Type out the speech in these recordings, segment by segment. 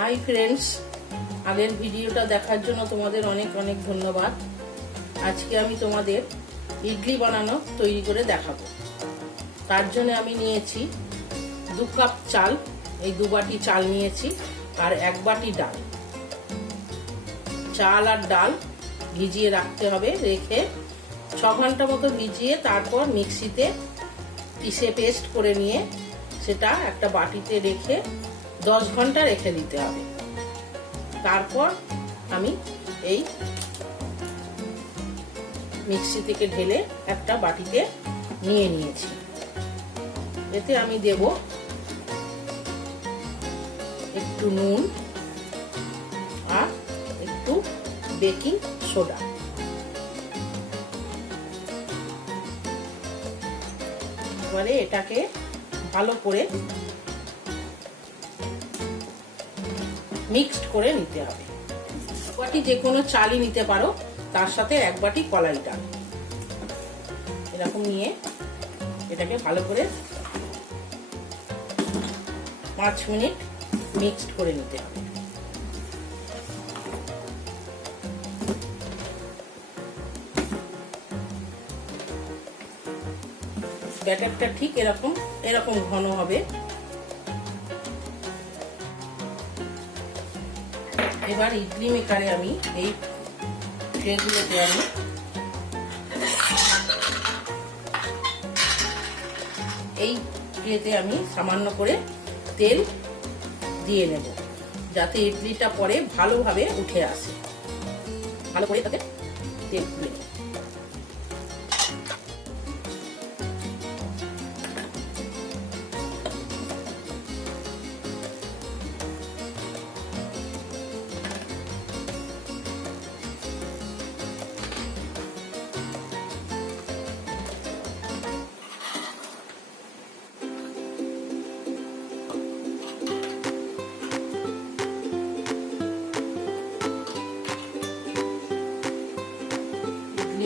Hi friends, আগের ভিডিওটা দেখার জন্য তোমাদের অনেক অনেক ধন্যবাদ। আজকে আমি তোমাদের ইডলি বানানো তৈরি করে দেখাবো। তার জন্য আমি নিয়েছি 2 কাপ চাল, এই 2 বাটি চাল নিয়েছি, আর 1 বাটি ডাল। চাল আর ডাল ভিজিয়ে রাখতে হবে, রেখে 6 ঘন্টা মতো ভিজিয়ে তারপর মিক্সিতে পিষে পেস্ট করে নিয়ে সেটা একটা বাটিতে রেখে 10 ঘন্টা রেখে দিতে হবে। তারপর আমি এই মিক্সি থেকে ঢেলে একটা বাটিতে নিয়ে নিয়েছি। এতে আমি দেব একটু নুন আর একটু বেকিং সোডা। এবারে এটাকে ভালো করে মিক্সড করে নিতে হবে। বাটি যে কোনো চালই নিতে পারো, তার সাথে 1 বাটি কলাই ডাল এরকম নিয়ে এটাকে ভালো করে 5 মিনিট মিক্সড করে নিতে হবে। ব্যাটারটা ঠিক এরকম ঘন হবে। এবার ইডলি মেকারে আমি এই ট্রেগুলোতে আমি সামান্য করে তেল দিয়ে নেব, যাতে ইডলিটা পরে ভালোভাবে উঠে আসে। ভালো করে তাতে তেল তুলে নেব।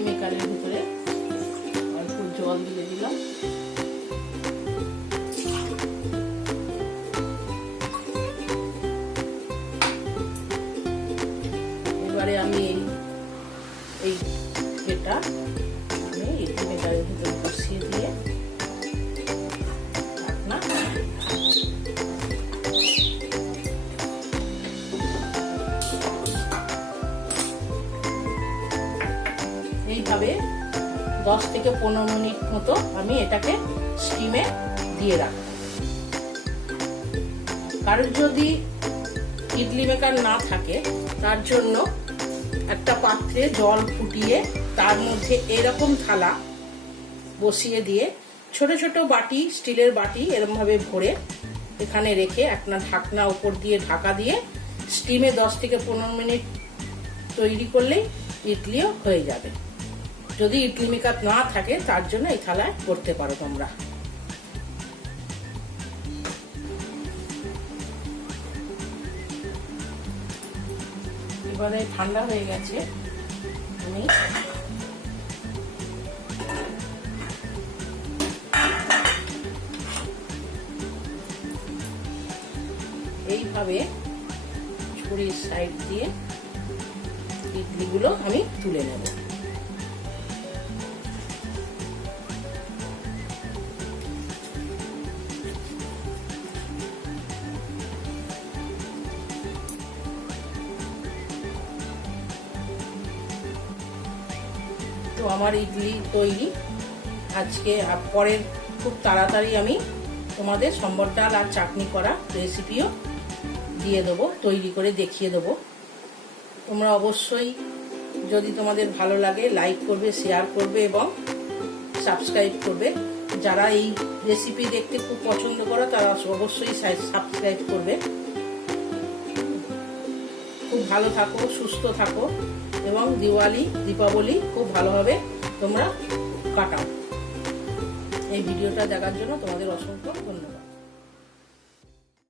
মেকারের ভিতরে অল্প জল দিয়ে দিলাম। এবারে আমি এটা ইডলি মেকারের ভিতরে বসিয়ে দিয়ে এইভাবে 10 থেকে 15 মিনিট মতো আমি এটাকে স্টিমে দিয়ে রাখবো। কারোর যদি ইডলি মেকার না থাকে, তার জন্য একটা পাত্রে জল ফুটিয়ে তার মধ্যে এরকম থালা বসিয়ে দিয়ে ছোট ছোট বাটি, স্টিলের বাটি এরকম ভাবে ভরে এখানে রেখে একটা ঢাকনা উপর দিয়ে ঢাকা দিয়ে স্টিমে 10 থেকে 15 মিনিট তৈরি করলেই ইডলিও হয়ে যাবে। যদি ইডলি মেকার না থাকে, তার জন্য এই থালায় করতে পারো তোমরা। এবারে ঠান্ডা হয়ে গেছে, আমি এইভাবে ছুরির সাইড দিয়ে ইডলিগুলো আমি তুলে নেব। তো আমার ইডলি তৈরি। আজকে পরের খুব তাড়াতাড়ি আমি তোমাদের সম্বর ডাল আর চাটনি করা রেসিপিও দিয়ে দেবো, তৈরি করে দেখিয়ে দেবো। তোমরা অবশ্যই, যদি তোমাদের ভালো লাগে, লাইক করবে, শেয়ার করবে এবং সাবস্ক্রাইব করবে। যারা এই রেসিপি দেখতে খুব পছন্দ করো, তারা অবশ্যই সাবস্ক্রাইব করবে। খুব ভালো থাকো, সুস্থ থাকো এবং দীপাবলি খুব ভালোভাবে তোমরা কাটাও। এই ভিডিওটা দেখার জন্য তোমাদের অসংখ্য ধন্যবাদ।